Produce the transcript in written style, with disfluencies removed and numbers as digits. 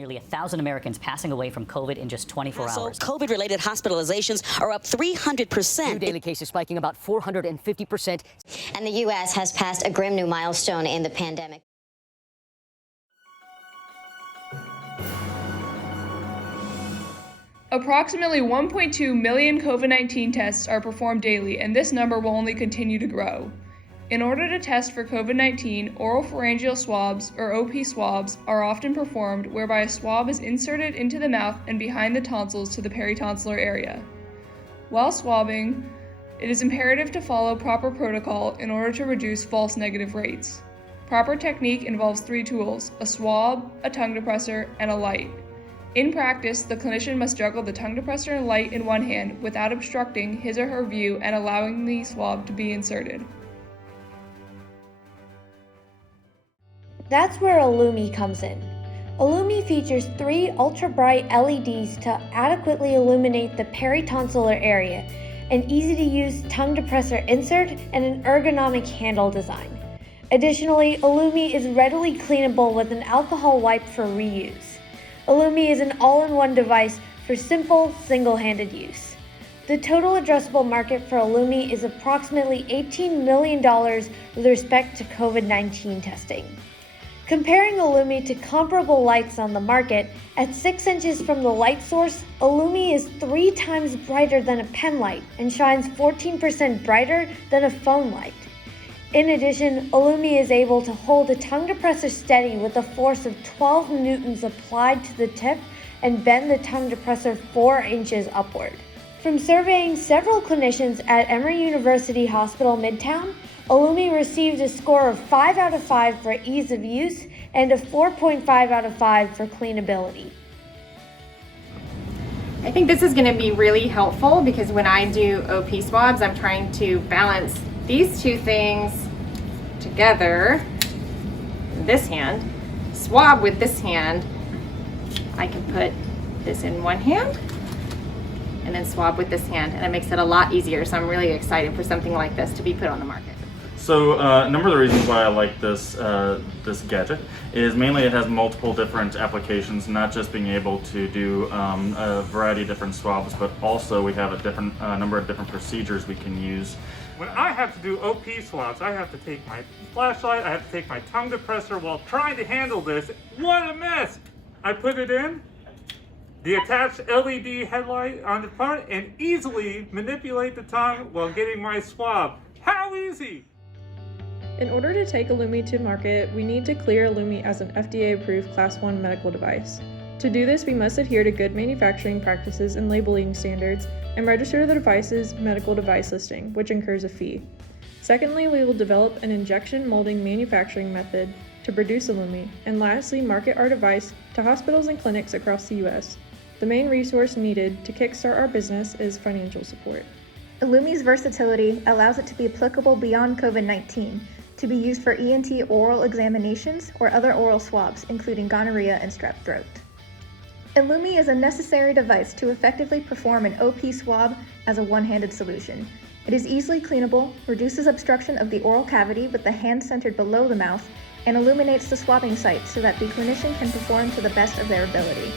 Nearly 1,000 Americans passing away from COVID in just 24 hours. COVID-related hospitalizations are up 300%. New daily cases spiking about 450%. And the U.S. has passed a grim new milestone in the pandemic. Approximately 1.2 million COVID-19 tests are performed daily, and this number will only continue to grow. In order to test for COVID-19, oropharyngeal swabs, or OP swabs, are often performed whereby a swab is inserted into the mouth and behind the tonsils to the peritonsillar area. While swabbing, it is imperative to follow proper protocol in order to reduce false negative rates. Proper technique involves 3 tools: a swab, a tongue depressor, and a light. In practice, the clinician must juggle the tongue depressor and light in one hand without obstructing his or her view and allowing the swab to be inserted. That's where Illumi comes in. Illumi features 3 ultra-bright LEDs to adequately illuminate the peritonsillar area, an easy-to-use tongue depressor insert, and an ergonomic handle design. Additionally, Illumi is readily cleanable with an alcohol wipe for reuse. Illumi is an all-in-one device for simple, single-handed use. The total addressable market for Illumi is approximately $18 million with respect to COVID-19 testing. Comparing Illumi to comparable lights on the market, at 6 inches from the light source, Illumi is 3 times brighter than a pen light and shines 14% brighter than a phone light. In addition, Illumi is able to hold a tongue depressor steady with a force of 12 newtons applied to the tip and bend the tongue depressor 4 inches upward. From surveying several clinicians at Emory University Hospital Midtown, Illumi received a score of 5 out of 5 for ease of use and a 4.5 out of 5 for cleanability. I think this is going to be really helpful because when I do OP swabs, I'm trying to balance these 2 things together. This hand, swab with this hand. I can put this in one hand and then swab with this hand, and it makes it a lot easier. So I'm really excited for something like this to be put on the market. So a number of the reasons why I like this this gadget is mainly it has multiple different applications, not just being able to do a variety of different swabs, but also we have a different number of different procedures we can use. When I have to do OP swabs, I have to take my flashlight, I have to take my tongue depressor while trying to handle this. What a mess! I put it in, the attached LED headlight on the front, and easily manipulate the tongue while getting my swab. How easy! In order to take Illumi to market, we need to clear Illumi as an FDA-approved Class 1 medical device. To do this, we must adhere to good manufacturing practices and labeling standards and register the device's medical device listing, which incurs a fee. Secondly, we will develop an injection molding manufacturing method to produce Illumi, and lastly, market our device to hospitals and clinics across the U.S. The main resource needed to kickstart our business is financial support. Illumi's versatility allows it to be applicable beyond COVID-19, to be used for ENT oral examinations or other oral swabs, including gonorrhea and strep throat. Illumi is a necessary device to effectively perform an OP swab as a one-handed solution. It is easily cleanable, reduces obstruction of the oral cavity with the hand centered below the mouth, and illuminates the swabbing site so that the clinician can perform to the best of their ability.